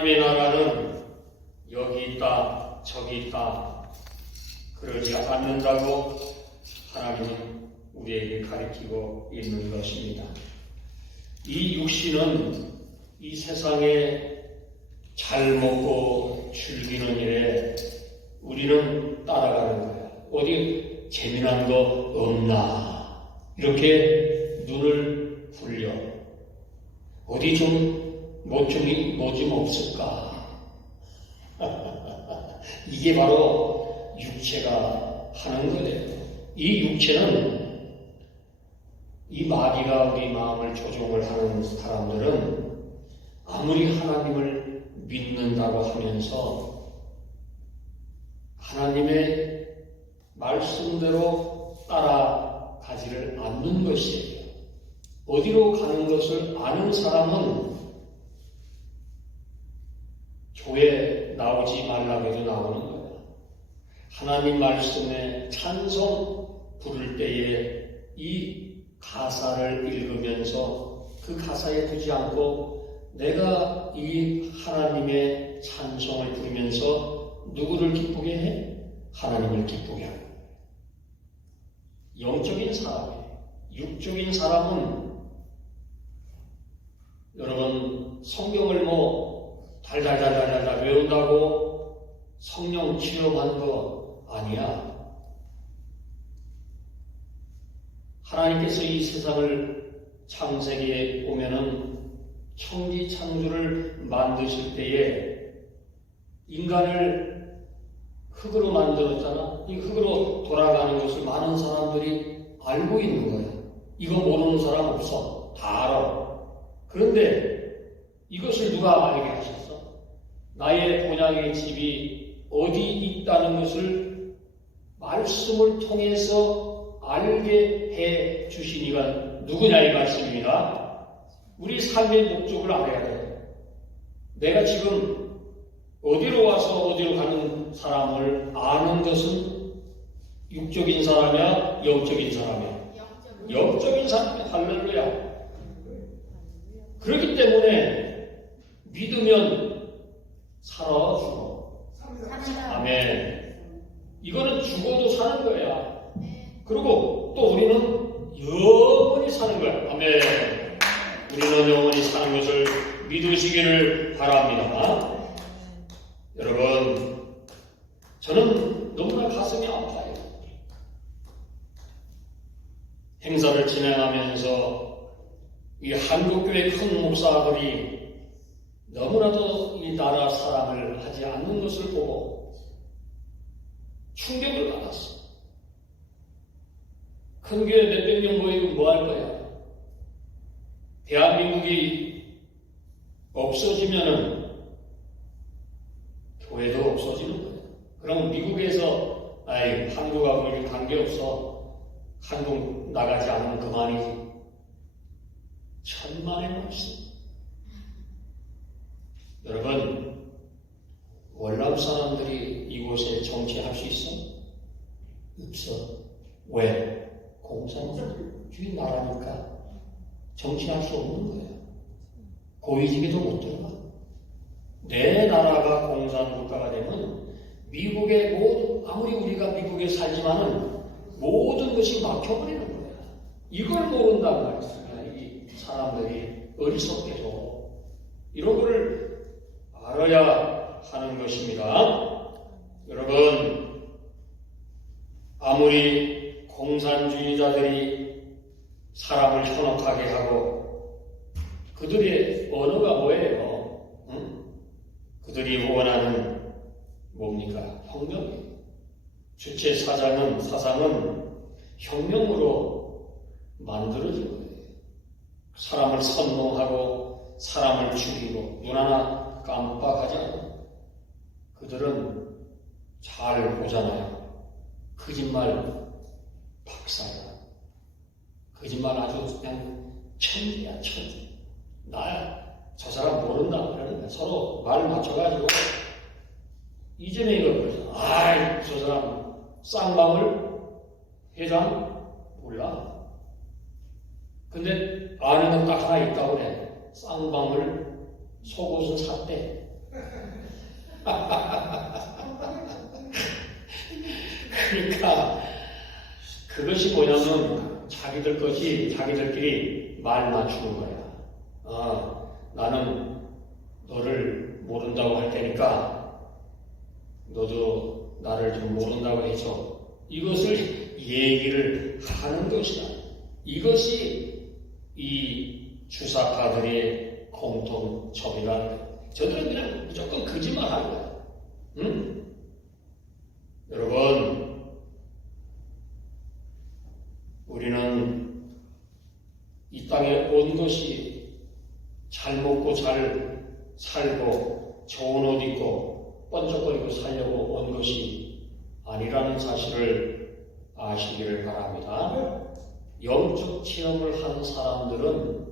하나님의 나라는 여기 있다, 저기 있다, 그러지 않는다고 하나님은 우리에게 가르치고 있는 것입니다. 이 육신은 이 세상에 잘 먹고 즐기는 일에 우리는 따라가는 거야. 어디 재미난 거 없나? 이렇게 눈을 굴려. 어디 뭐 좀 없을까? 이게 바로 육체가 하는 거예요. 이 육체는, 이 마귀가 우리 마음을 조종을 하는 사람들은 아무리 하나님을 믿는다고 하면서 하나님의 말씀대로 따라가지를 않는 것이에요. 어디로 가는 것을 아는 사람은 교회 나오지 말라고 해도 나오는 거예요. 하나님 말씀에 찬송 부를 때에 이 가사를 읽으면서 그 가사에 두지 않고 내가 이 하나님의 찬송을 부르면서 누구를 기쁘게 해? 하나님을 기쁘게 하는 거예요. 영적인 사람이에요. 육적인 사람은 여러분 성경을 달달달달달 외운다고 성령 치료받는 거 아니야. 하나님께서 이 세상을 창세기에 보면은 천지 창조를 만드실 때에 인간을 흙으로 만들었잖아. 이 흙으로 돌아가는 것을 많은 사람들이 알고 있는 거예요. 이거 모르는 사람 없어. 다 알아. 그런데 이것을 누가 알게 하셨어? 나의 본향의 집이 어디 있다는 것을 말씀을 통해서 알게 해 주신 이가 누구냐 이 말씀입니다. 우리 삶의 목적을 알아야 돼. 내가 지금 어디로 와서 어디로 가는 사람을 아는 것은 육적인 사람이야? 영적인 사람이야? 영적인 사람이야. 할렐루야. 그렇기 때문에 믿으면 살아 죽어. 아멘. 이거는 죽어도 사는 거야. 그리고 또 우리는 영원히 사는 거야. 아멘. 우리는 영원히 사는 것을 믿으시기를 바랍니다. 여러분, 저는 너무나 가슴이 아파요. 행사를 진행하면서 이 한국교회 큰 목사들이 너무나도 이 나라 사랑을 하지 않는 것을 보고 충격을 받았어. 큰 교회 몇백 명 모이고 뭐 할 거야? 대한민국이 없어지면은 교회도 없어지는 거예요. 그럼 미국에서 한국하고 우리 관계없어. 한국 나가지 않으면 그만이지. 천만의 말씀. 여러분, 월남 사람들이 이곳에 정치할 수 있어? 없어. 왜? 공산주의 나라니까 정치할 수 없는 거예요. 고위직에도 못 들어가. 내 나라가 공산국가가 되면 미국의 아무리 우리가 미국에 살지만은 모든 것이 막혀버리는 거야. 이걸 모른단 말이야. 이 사람들이 어리석게도 이런 거를 알아야 하는 것입니다. 여러분, 아무리 공산주의자들이 사람을 현혹하게 하고 그들의 언어가 뭐예요? 그들이 원하는 뭡니까? 혁명이에요. 주체 사상은 혁명으로 만들어진 거예요. 사람을 선동하고 사람을 죽이고 눈 하나 깜빡하지 않고 그들은 잘 보잖아요. 거짓말 박사야. 거짓말 아주 그냥 천지야, 천지. 나야. 저 사람 모른다. 그러는데 서로 말 맞춰가지고 이재명이가 그러잖아. 저 사람 쌍방울 회장 몰라. 근데 아는 건 딱 하나 있다고 그래. 쌍방울 속옷은 샀대. 그러니까 그것이 뭐냐면 자기들 것이 자기들끼리 말 맞추는 거야. 나는 너를 모른다고 할 테니까 너도 나를 좀 모른다고 해줘. 이것을 얘기를 하는 것이다. 이것이 이 주사파들의 공통점이라. 저들은 그냥 무조건 거짓말하는 거야. 응? 여러분, 우리는 이 땅에 온 것이 잘 먹고 잘 살고 좋은 옷 입고 번쩍거리고 살려고 온 것이 아니라는 사실을 아시기를 바랍니다. 영적 체험을 한 사람들은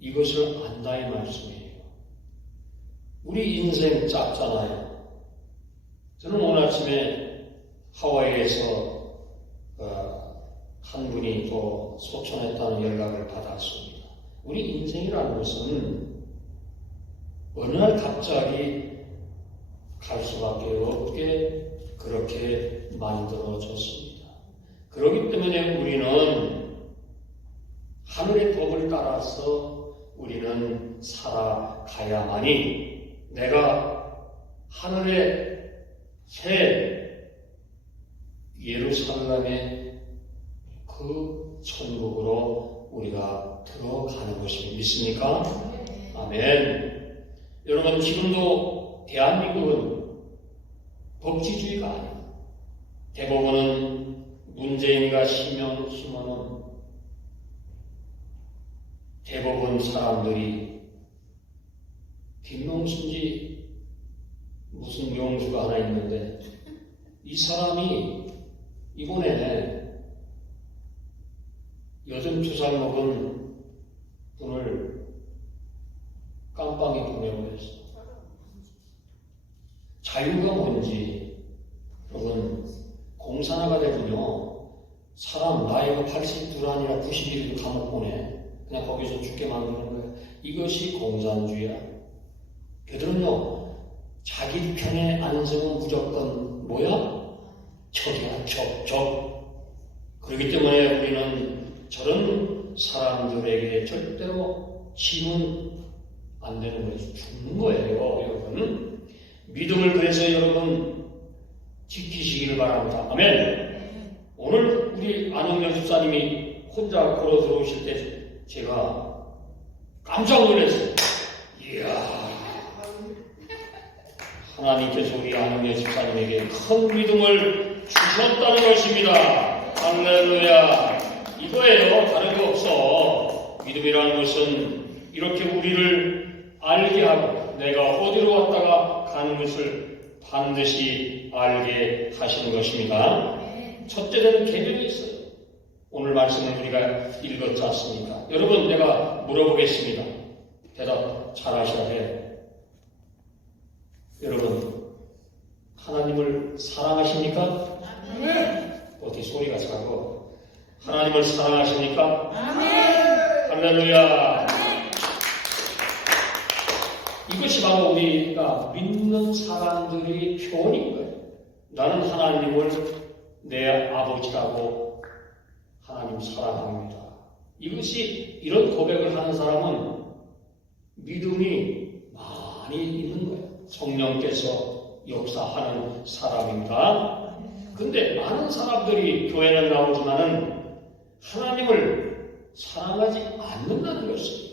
이것을 안다 이 말씀이에요. 우리 인생 짧잖아요. 저는 오늘 아침에 하와이에서 한 분이 또 소천했다는 연락을 받았습니다. 우리 인생이라는 것은 어느 날 갑자기 갈 수밖에 없게 그렇게 만들어졌습니다. 그렇기 때문에 우리는 하늘의 법을 따라서 우리는 살아가야만이 내가 하늘의 새 예루살렘의 그 천국으로 우리가 들어가는 것을 믿습니까? 아멘. 여러분, 지금도 대한민국은 법치주의가 아니에요. 대법원은 문재인이가 심어놓은 대법원 사람들이 김명순지 무슨 명수가 하나 있는데 이 사람이 이번에 82살 먹은 분을 깜빵에 보내버렸어. 자유가 뭔지 여러분 공산화가 되군요. 사람 나이가 82 아니라 91도 감옥 보내. 그냥 거기서 죽게 만드는 거예요. 이것이 공산주의야. 그들은요 자기 편에 앉으면 무조건 뭐야? 적이야, 적. 그렇기 때문에 우리는 저런 사람들에게 절대로 치면 안 되는 거예요. 죽는 거예요, 여러분. 믿음을 그래서 여러분 지키시길 바랍니다. 아멘. 오늘 우리 안영명 집사님이 혼자 걸어 들어오실 때 제가 깜짝 놀랐어요. 이야. 하나님께서 우리 안영명 집사님에게 큰 믿음을 주셨다는 것입니다. 할렐루야. 이거예요. 다른 거 없어. 믿음이라는 것은 이렇게 우리를 알게 하고 내가 어디로 왔다가 가는 것을 반드시 알게 하시는 것입니다. 첫째는 계명이 있어요. 오늘 말씀을 우리가 읽었지 않습니까? 여러분, 내가 물어보겠습니다. 대답 잘 하셔야 해요. 여러분, 하나님을 사랑하십니까? 어떻게 소리가 작고. 하나님을 사랑하십니까? 할렐루야. 이것이 바로 우리가 믿는 사람들의 표현인 거예요. 나는 하나님을 내 아버지라고 하나님 사랑합니다. 이것이 이런 고백을 하는 사람은 믿음이 많이 있는 거예요. 성령께서 역사하는 사람입니다. 근데 많은 사람들이 교회는 나오지만은 하나님을 사랑하지 않는다는 것이에요.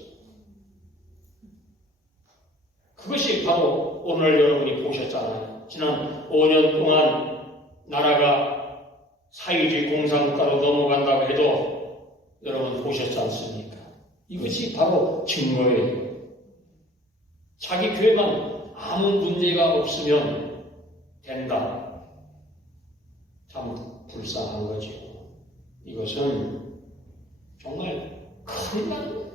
그것이 바로 오늘 여러분이 보셨잖아요. 지난 5년 동안 나라가 사회주의 공산국가로 넘어간다고 해도 여러분 보셨지 않습니까? 이것이 바로 증거예요. 자기 교회만 아무 문제가 없으면 된다. 참 불쌍한 거죠. 이것은 정말 큰일 나는 거예요.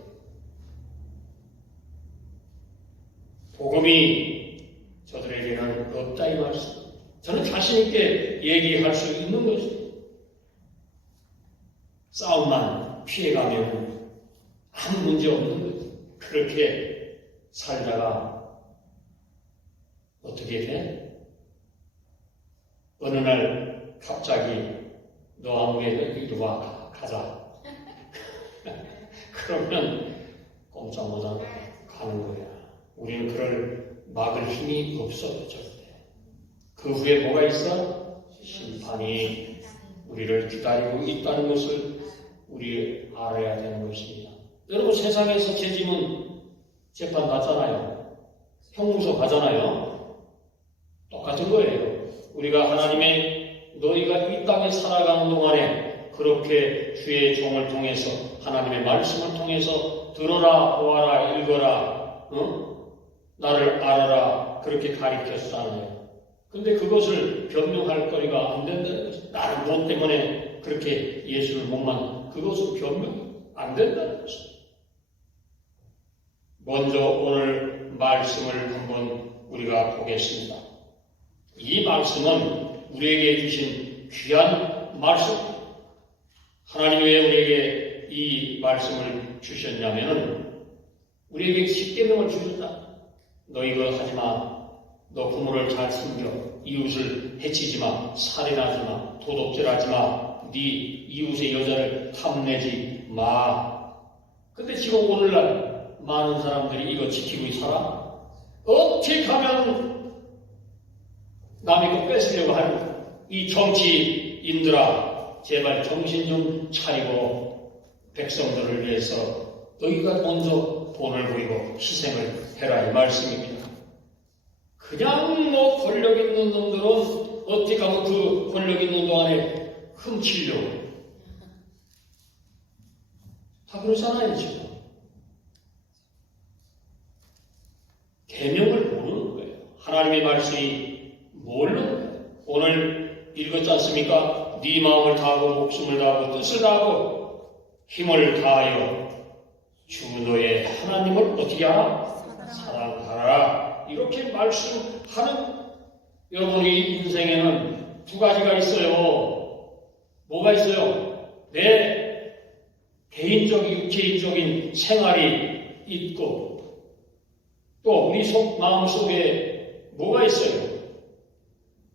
복음이 저들에게는 없다 이 말씀. 저는 자신 있게 얘기할 수 있는 거죠. 싸움만 피해가면 아무 문제 없는 거죠. 그렇게 살다가 어떻게 돼? 어느 날 갑자기 너 아무에 이리 와 가자. 그러면 꼼짝 못하고 가는 거야. 우리는 그럴 막을 힘이 없어요, 절대. 그 후에 뭐가 있어? 심판이 우리를 기다리고 있다는 것을 우리 알아야 되는 것입니다. 여러분, 세상에서 죄지면 재판 받잖아요. 형무소 가잖아요. 똑같은 거예요. 우리가 하나님의 너희가 이 땅에 살아가는 동안에 그렇게 주의 종을 통해서 하나님의 말씀을 통해서 들어라, 보아라, 읽어라, 나를 알아라 그렇게 가르쳤잖아요. 근데 그것을 변명할 거리가 안 된다는 거죠. 나는 무엇 때문에 그렇게 예수를 못 만나. 그것은 변명 안 된다는 것입니다. 먼저 오늘 말씀을 한번 우리가 보겠습니다. 이 말씀은 우리에게 주신 귀한 말씀. 하나님이 왜 우리에게 이 말씀을 주셨냐면 우리에게 십계명을 주셨다. 너 이거 하지 마. 너 부모를 잘 섬겨. 이웃을 해치지 마. 살인하지 마. 도둑질하지 마. 네 이웃의 여자를 탐내지 마. 근데 지금 오늘날 많은 사람들이 이거 지키고 살아? 어떻게 하면 남의 거 뺏으려고 하는 이 정치인들아, 제발 정신 좀 차리고 백성들을 위해서 너희가 먼저 본을 보이고 희생을 해라 이 말씀입니다. 그냥 뭐 권력 있는 놈들은 어떻게 하면 그 권력 있는 동안에 훔치려고 다 그러잖아요. 지금 계명을 모르는 거예요. 하나님의 말씀이 모르는 거예요. 오늘 읽었지 않습니까? 네 마음을 다하고 목숨을 다하고 뜻을 다하고 힘을 다하여 주 너의 하나님을 어떻게 하라? 사랑하라. 이렇게 말씀하는 여러분의 인생에는 두 가지가 있어요. 뭐가 있어요? 내 개인적인 생활이 있고 또 우리 마음 속에 뭐가 있어요?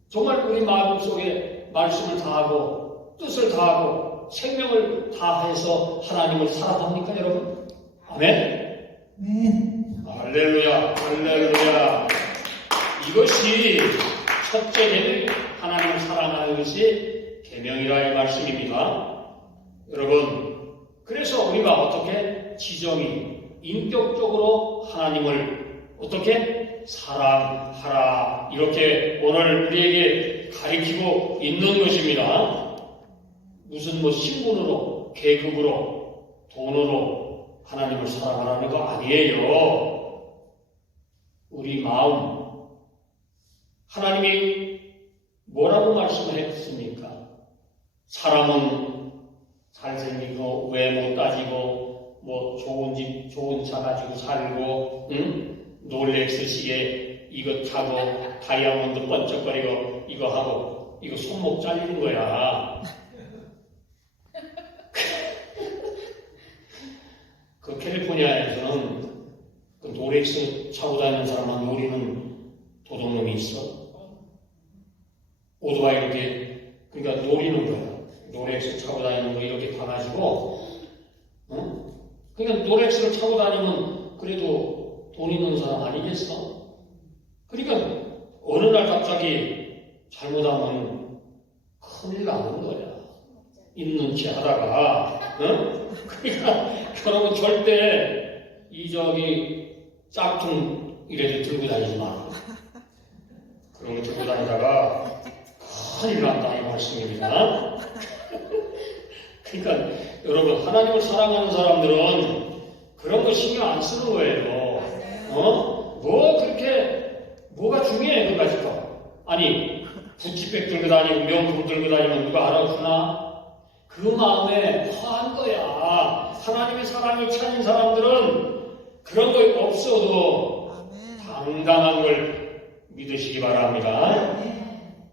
정말 우리 마음 속에 말씀을 다하고 뜻을 다하고 생명을 다해서 하나님을 사랑합니까, 여러분? 아멘? 할렐루야, 할렐루야. 이것이 첫째 계명, 하나님을 사랑하는 것이 계명이라 의 말씀입니다. 여러분, 그래서 우리가 어떻게 지정이 인격적으로 하나님을 어떻게 사랑하라 이렇게 오늘 우리에게 가르치고 있는 것입니다. 무슨 뭐 신분으로, 계급으로, 돈으로 하나님을 사랑하라는 거 아니에요. 우리 마음, 하나님이 뭐라고 말씀했습니까? 사람은 잘생기고 외모 따지고 뭐 좋은 집 좋은 차 가지고 살고 롤렉스 시계 이거 타고 다이아몬드 번쩍거리고 이거 하고 이거 손목 잘리는 거야. 그 캘리포니아에서는 그 롤렉스 차고 다니는 사람만 노리는 도둑놈이 있어. 오토바이 이렇게 그러니까 노리는 거야. 롤렉스 차고 다니는 거 이렇게 봐가지고, 그러니까 롤렉스를 차고 다니면 그래도 돈 있는 사람 아니겠어? 그러니까 어느 날 갑자기 잘못하면 큰일 나는 거야. 있는 체 하다가, 그러니까 여러분 절대 이 짝퉁 이래도 들고 다니지 마. 그런 거 들고 다니다가 큰일 난다 이 말씀입니다. 그러니까 여러분 하나님을 사랑하는 사람들은 그런 거 신경 안 쓰는 거예요. 뭐 그렇게 뭐가 중요해 그 가지고. 아니 구찌백 들고 다니고 명품 들고 다니면 누가 알아주나? 그 마음에 허한 거야. 하나님의 사랑이 차는 사람들은 그런 거 없어도 당당한 걸 믿으시기 바랍니다.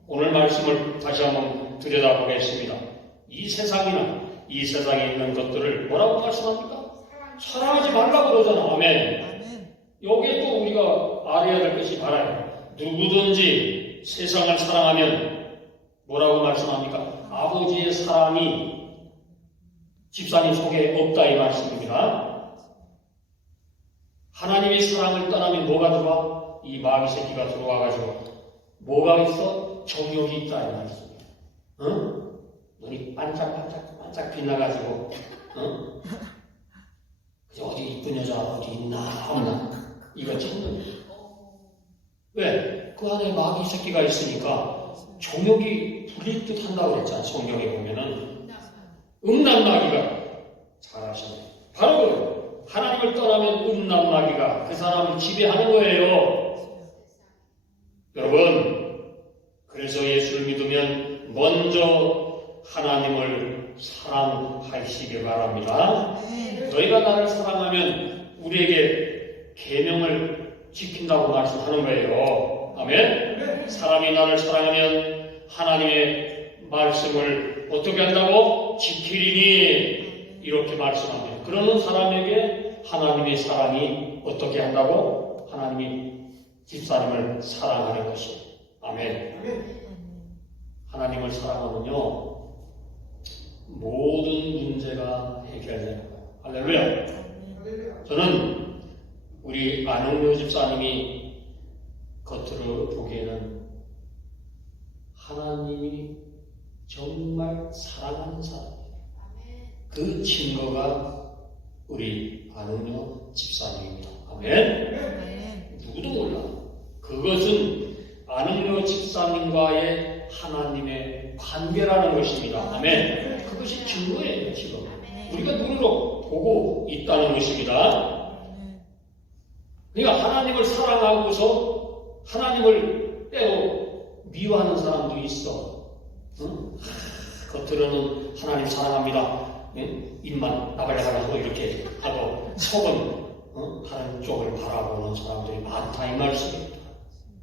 오늘 말씀을 다시 한번 들여다보겠습니다. 이 세상에 있는 것들을 뭐라고 말씀합니까? 사랑하지 말라고 그러잖아. 아멘. 여기에 또 우리가 알아야 될 것이 바라요. 누구든지 세상을 사랑하면 뭐라고 말씀합니까? 아버지의 사랑이 집사님 속에 없다 이 말씀입니다. 하나님의 사랑을 떠나면 뭐가 들어와? 이 마귀 새끼가 들어와가지고 뭐가 있어? 정욕이 있다 이 말씀입니다. 응? 눈이 반짝반짝 빛나가지고 응? 어디 이쁜 여자 어디 있나 없나 이거 찾는 거예요. 왜? 그 안에 마귀 새끼가 있으니까 정욕이 불릴 듯 한다고 그랬잖아. 성경에 보면은 음란마귀가 잘하시네. 바로 하나님을 떠나면 음란마귀가 그 사람을 지배하는 거예요. 여러분, 그래서 예수를 믿으면 먼저 하나님을 사랑하시길 바랍니다. 너희가 나를 사랑하면 우리에게 계명을 지킨다고 말씀하는 거예요. 아멘? 사람이 나를 사랑하면 하나님의 말씀을 어떻게 한다고? 지키리니 이렇게 말씀합니다. 그러는 사람에게 하나님의 사랑이 어떻게 한다고? 하나님이 집사님을 사랑하는 것이. 아멘. 하나님을 사랑하면요 모든 문제가 해결되는 거예요. 할렐루야. 저는 우리 안홍료 집사님이 겉으로 보기에는 하나님이 정말 사랑하는 사람이에요. 그 증거가 우리 안홍료 집사님입니다. 아멘. 누구도 몰라. 그것은 안홍료 집사님과의 하나님의 관계라는 것입니다. 아멘. 그것이 증거예요. 지금 우리가 눈으로 보고 있다는 것입니다. 그러니까 하나님을 사랑하고서 하나님을 때로 미워하는 사람도 있어. 응? 겉으로는 하나님 사랑합니다. 응? 입만 나발나발 하고 이렇게 하고 속은 다른 쪽을 바라보는 사람들이 많다 이 말씀입니다.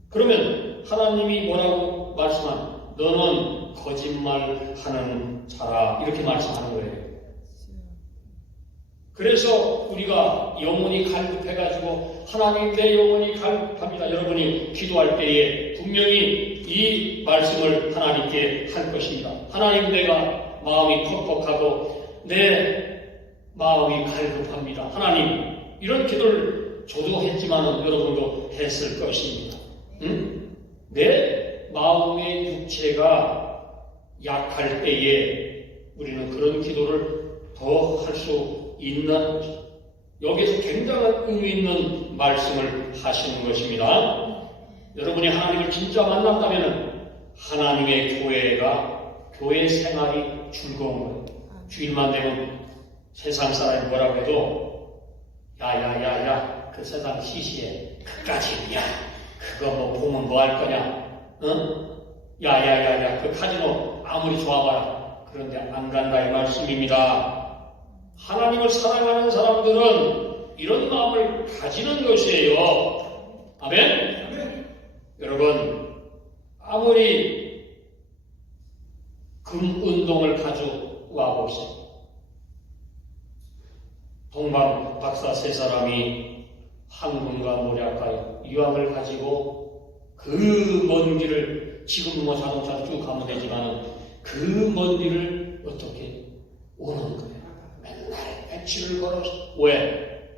그러면 하나님이 뭐라고 말씀한? 너는 거짓말하는 자라 이렇게 말씀하는 거예요. 그래서 우리가 영혼이 갈급해가지고 하나님 내 영혼이 갈급합니다. 여러분이 기도할 때에 분명히 이 말씀을 하나님께 할 것입니다. 하나님 내가 마음이 퍽퍽하고 내 마음이 갈급합니다. 하나님 이런 기도를 저도 했지만 여러분도 했을 것입니다. 응? 내 마음의 육체가 약할 때에 우리는 그런 기도를 더 할 수 있는 여기에서 굉장한 의미 있는 말씀을 하시는 것입니다. 여러분이 하나님을 진짜 만났다면 하나님의 교회 생활이 즐거운 거예요. 주일만 되면 세상 사람이 뭐라고 해도 야야야야 그 세상 시시해 그까지 야 그거 뭐 보면 뭐 할 거냐 응? 야야야야 그 카지노 아무리 좋아봐라 그런데 안 간다 이 말씀입니다. 하나님을 사랑하는 사람들은 이런 마음을 가지는 것이에요. 아멘? 여러분 아무리 금운동을 가져와 보세요. 동방 박사 세 사람이 항공과 모략가에 유학을 가지고 그 먼 길을 지금 뭐 자동차로 쭉 가면 되지만 그 먼 길을 어떻게 오는 거예요. 맨날 배치를 걸어서 왜?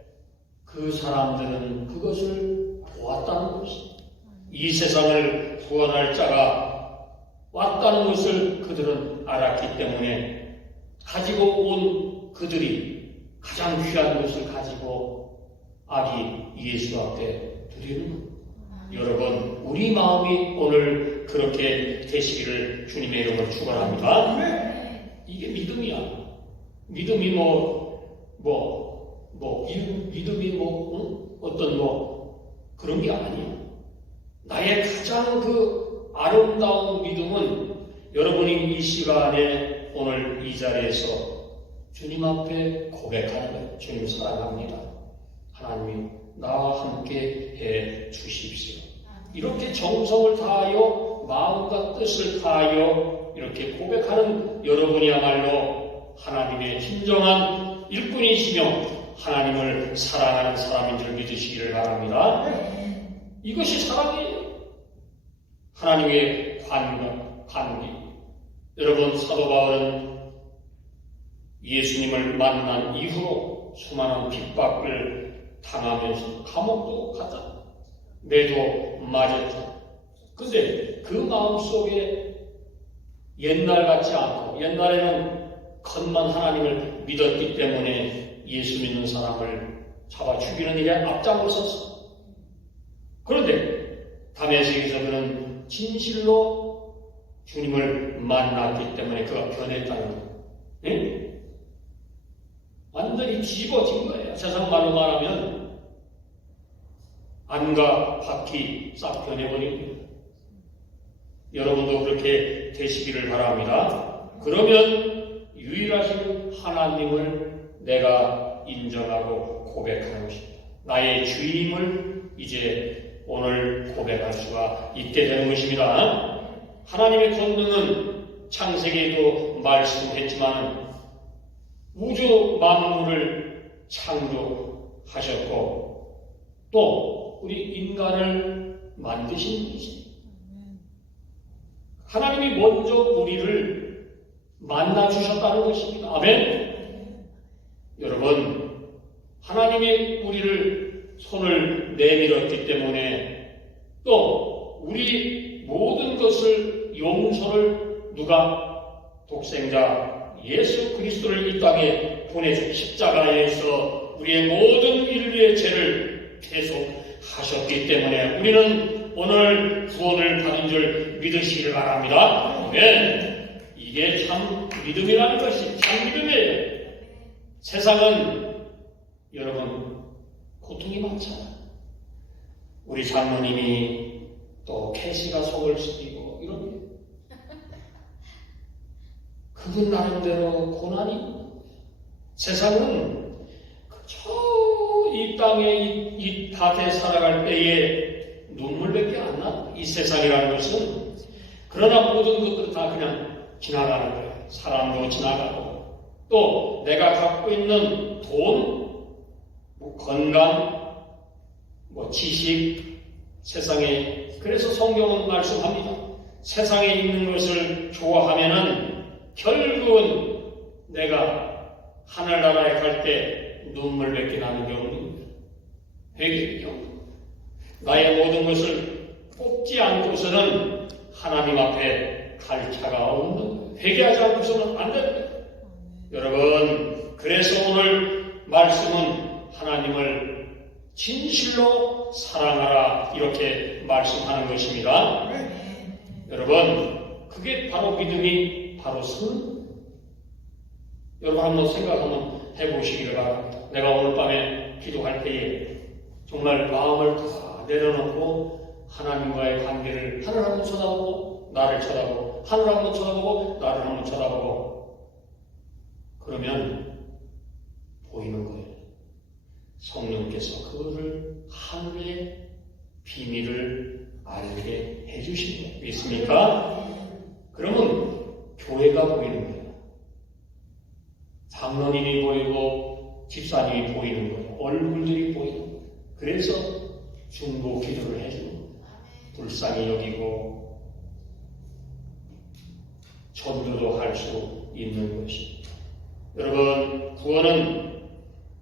그 사람들은 그것을 보았다는 것입니다. 이 세상을 구원할 자가 왔다는 것을 그들은 알았기 때문에 가지고 온 그들이 가장 귀한 것을 가지고 아기 예수 앞에 드리는 겁니다. 여러분 우리 마음이 오늘 그렇게 되시기를 주님의 이름으로 축원합니다. 이게 믿음이야. 믿음이 믿음이 어떤 그런 게 아니야. 나의 가장 그 아름다운 믿음은 여러분이 이 시간에 오늘 이 자리에서 주님 앞에 고백하는 거예요. 주님 사랑합니다. 하나님이 나와 함께 해 주십시오. 이렇게 정성을 다하여 마음과 뜻을 다하여 이렇게 고백하는 여러분이야말로 하나님의 진정한 일꾼이시며 하나님을 사랑하는 사람인 줄 믿으시기를 바랍니다. 이것이 사랑이에요. 하나님의 관계. 여러분, 사도 바울은 예수님을 만난 이후로 수많은 핍박을 당하면서 감옥도 갔다. 매도 맞았다. 근데 그 마음속에 옛날 같지 않고, 옛날에는 겉만 하나님을 믿었기 때문에 예수 믿는 사람을 잡아 죽이는 일에 앞장을 섰어. 그런데 다메섹에서 그는 진실로 주님을 만났기 때문에 그가 변했다는 거예요. 네? 완전히 뒤집어진 거예요. 세상 말로 말하면 안과 바퀴 싹 변해버린 거예요. 여러분도 그렇게 되시기를 바랍니다. 그러면 유일하신 하나님을 내가 인정하고 고백하는 것입니다. 나의 주임을 이제 오늘 고백할 수가 있게 되는 것입니다. 하나님의 권능은 창세기에도 말씀했지만 우주 만물을 창조하셨고 또 우리 인간을 만드신 분이십니다. 하나님이 먼저 우리를 만나주셨다는 것입니다. 아멘? 여러분, 하나님이 우리를 손을 내밀었기 때문에 또 우리 모든 것을 용서를 누가 독생자 예수 그리스도를 이 땅에 보내준 십자가에서 우리의 모든 인류의 죄를 대속하셨기 때문에 우리는 오늘 구원을 받은 줄 믿으시기를 바랍니다. 아멘. 이게 참 믿음이라는 것이 참 믿음이에요. 세상은 여러분 고통이 많잖아요. 우리 장로님이 또 캐시가 속을 쓰리고 이런 게 그분 나름대로 고난이 세상은 그저 이 땅에 이 밭에 살아갈 때에 눈물밖에 안 나. 이 세상이라는 것은 그러나 모든 것들 다 그냥 지나가는 거예요. 사람도 지나가고 또 내가 갖고 있는 돈, 건강, 지식, 세상에 그래서 성경은 말씀합니다. 세상에 있는 것을 좋아하면은 결국은 내가 하늘나라에 갈 때 눈물밖에 나는 경우는 회개의 경우. 나의 모든 것을 뽑지 않고서는 하나님 앞에 갈 차가 없는 회개하지 않고서는 안 됩니다. 여러분, 그래서 오늘 말씀은 하나님을 진실로 사랑하라 이렇게 말씀하는 것입니다. 여러분, 그게 바로 믿음이 바로 선. 여러분 한번 생각 한번 해보시기를 바랍니다. 내가 오늘 밤에 기도할 때에 정말 마음을 다 내려놓고 하나님과의 관계를 하늘 한번 쳐다보고 나를 쳐다보고 하늘 한번 쳐다보고 나를 한번 쳐다보고 그러면 보이는 거예요. 성령께서 그거를 하늘의 비밀을 알게 해주신 거예요. 믿습니까? 그러면 교회가 보이는 거예요. 장로님이 보이고 집사님이 보이는 거예요. 얼굴들이 보이는 거예요. 그래서 중보 기도를 해주는 거예요. 불쌍히 여기고 전도도 할 수 있는 것입니다. 여러분, 구원은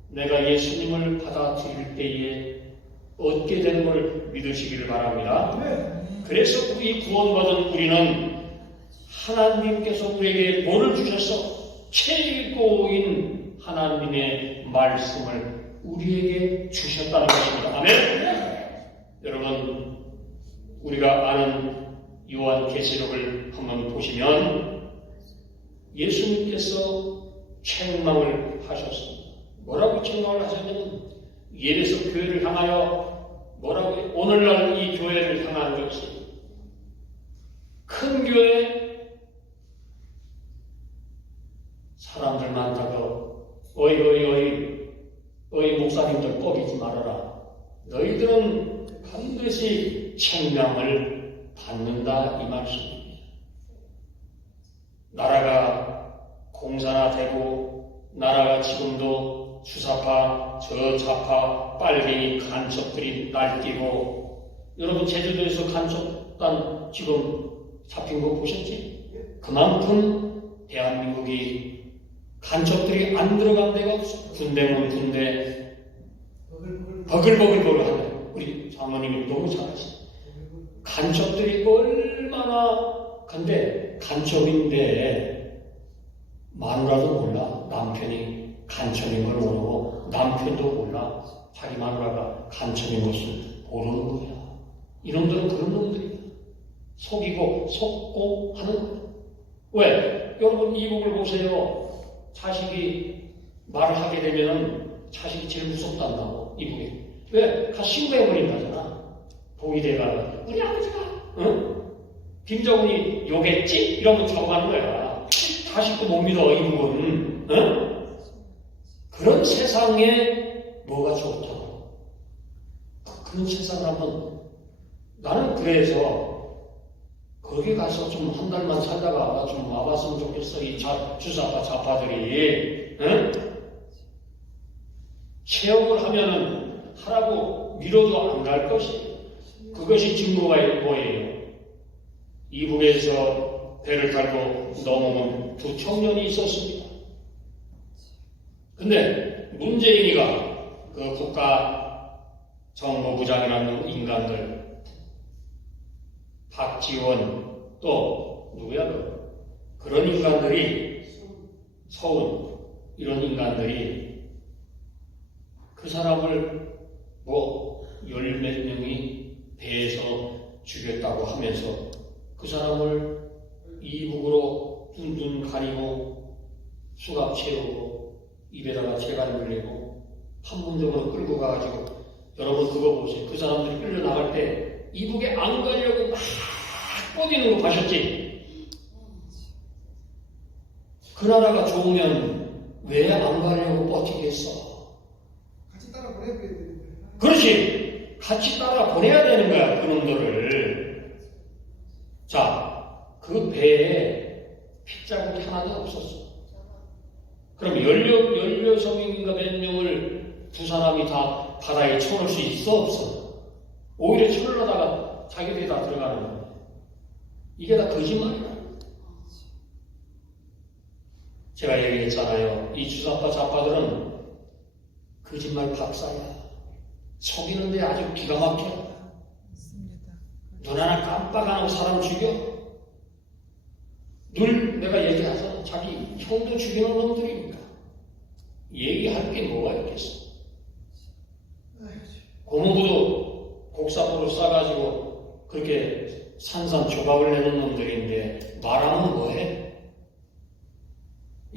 내가 예수님을 받아들일 때에 얻게 되는 걸 믿으시기를 바랍니다. 그래서 이 구원받은 우리는 하나님께서 우리에게 뭐를 주셔서 최고인 하나님의 말씀을 우리에게 주셨다는 것입니다. 아멘. 여러분, 우리가 아는 요한계시록을 한번 보시면 예수님께서 책망을 하셨습니다. 뭐라고 책망을 하셨냐면 예배석 교회를 향하여 뭐라고 해요? 오늘날 이 교회를 향한 것이 큰 교회 사람들 많다고 어이 목사님들 꺾이지 말아라. 너희들은 반드시 책망을 받는다 이 말씀입니다. 나라가 공사나 되고 나라가 지금도 주사파, 저좌파, 빨갱이 간첩들이 날뛰고 여러분 제주도에서 간첩 수갑단 지금 잡힌 거 보셨지? 그만큼 대한민국이 간첩들이 안 들어간 데가 없어. 군대면 군대 버글버글하네. 우리 장모님이 너무 잘하시네. 간첩들이 얼마나, 근데 간첩인데 마누라도 몰라. 남편이 간첩인 걸 모르고 남편도 몰라. 자기 마누라가 간첩인 것을 모르는 거야. 이놈들은 그런 놈들이야. 속이고 속고 하는 거야. 왜? 여러분 이북을 보세요. 자식이 말을 하게 되면 자식이 제일 무섭단다고. 이북이. 왜? 다 신고해버린다잖아. 보위대가 우리 아버지가 김정은이 욕했지? 이러면 잡아가는 거야. 자식도 못 믿어 이북은. 그런 세상에 뭐가 좋다고. 그런 세상을 한번, 나는 그래서 거기 가서 좀 한 달만 살다가 좀 와봤으면 좋겠어. 이 주사파 좌파들이. 체험을 하면은 하라고 밀어도 안 갈 것이. 그것이 증거가 뭐예요? 이북에서 배를 타고 넘어온 두 청년이 있었습니다. 근데 문재인이가 그 국가정보부장이라는 인간들, 박지원 또 누구야 그런 인간들이, 서훈 이런 인간들이 그 사람을 뭐 열 몇 명이 배에서 죽였다고 하면서 그 사람을 이북으로 둔둔 가리고 수갑 채우고 입에다가 재갈 물리고 판문점으로 끌고 가가지고, 여러분 그거 보세요. 그 사람들이 끌려 나갈 때 이북에 안 가려고 막 뻗이는 거 보셨지? 그 나라가 좋으면 왜 안 가려고 뻗치겠어? 같이 따라 보내야 되는데. 그렇지. 같이 따라 보내야 되는 거야, 그놈들을. 자, 그 배에 핏자국이 하나도 없었어. 그럼 16명인가 몇 명을 두 사람이 다 바다에 쳐놓을 수 있어, 없어? 오히려 쳐놓으려다가 자기들이 다 들어가는 거야. 이게 다 거짓말이야. 제가 얘기했잖아요. 이 주사파 좌파들은 거짓말 박사야. 속이는데 아주 기가 막혀. 눈 하나 깜빡 안 하고 사람 죽여. 늘 내가 얘기하잖아. 자기 형도 죽이는 놈들이니까. 얘기할 게 뭐가 있겠어. 고무부도 곡사포로 싸가지고 그렇게 산산조각을 내는 놈들인데 말하면 뭐해?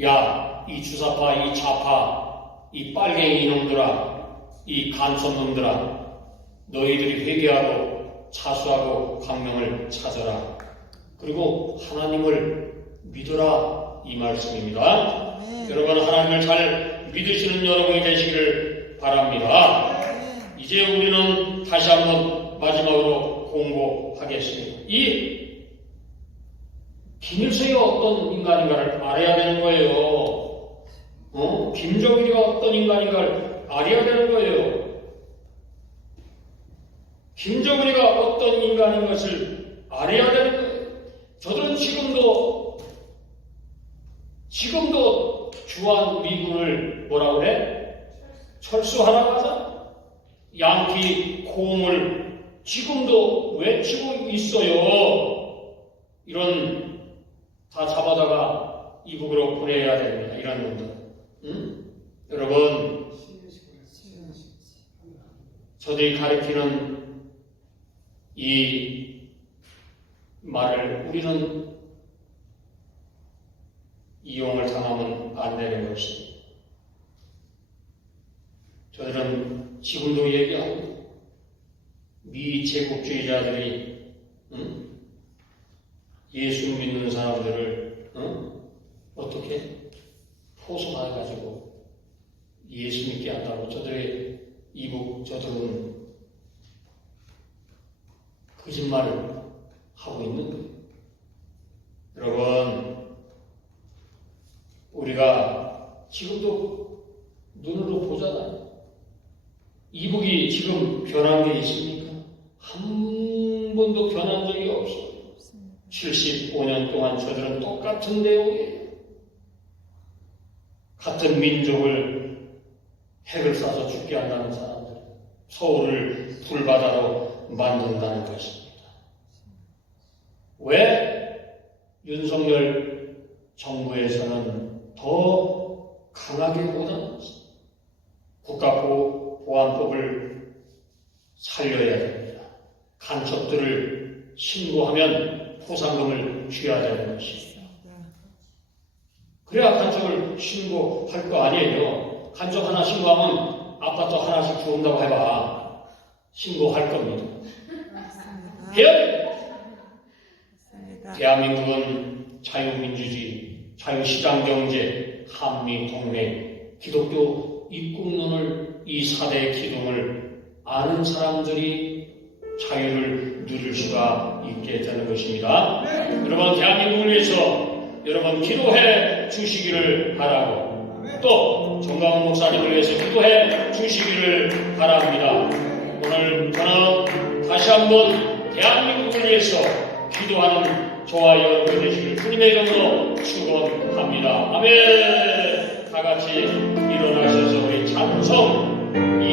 야, 이 주사파, 이 좌파, 이 빨갱이 놈들아, 이 간첩놈들아, 너희들이 회개하고 차수하고 광명을 찾아라. 그리고 하나님을 믿어라, 이 말씀입니다. 여러분 하나님을 잘 믿으시는 여러분이 되시기를 바랍니다. 이제 우리는 다시 한번 마지막으로 공부하겠습니다. 이 김일성이 어떤 인간인가를 알아야 되는 거예요. 김정일이가 어떤 인간인가를 알아야 되는 거예요. 김정일이가 어떤 인간인 것을 알아야 되는 거예요. 저들은 지금도 주한 미군을 뭐라 그래? 철수하라고 하잖아. 양피 고음을 지금도 외치고 있어요. 이런 다 잡아다가 이북으로 보내야 됩니다. 이런 놈들. 여러분, 저들이 가리키는 이 말을 우리는 이용을 당하면 안 되는 것입니다. 저들은 지금도 얘기하고 미 제국주의자들이 예수 믿는 사람들을 어떻게 포섭해가지고 예수 믿게 한다고 저들은 거짓말을 하고 있는 거예요. 여러분, 우리가 지금도 눈으로 보잖아요. 이북이 지금 변한 게 있습니까? 한 한 번도 변한 적이 없어요. 75년 동안 저들은 똑같은 내용이에요. 같은 민족을 핵을 쏴서 죽게 한다는 사람들, 서울을 불바다로 만든다는 것입니다. 왜 윤석열 정부에서는 더 강하게 보다는 국가보안법을 살려야 됩니다. 간첩들을 신고하면 포상금을 줘야 되는 것입니다. 그래야 간첩을 신고할 거 아니에요. 간첩 하나 신고하면 아파트 하나씩 주온다고 해봐. 신고할 겁니다. 해야 돼요. 대한민국은 자유민주주의, 자유시장경제, 한미동맹, 기독교 입국론을 이 4대 기둥을 아는 사람들이 자유를 누릴 수가 있게 되는 것입니다. 여러분, 대한민국을 위해서 여러분 기도해 주시기를 바라고, 또 정강훈 목사님을 위해서 기도해 주시기를 바랍니다. 오늘 저는 다시 한번 대한민국을 위해서 기도하는 저와 여러분 되시기를 주님의 이름으로 축원합니다. 아멘. 다 같이 일어나셔서 우리 찬송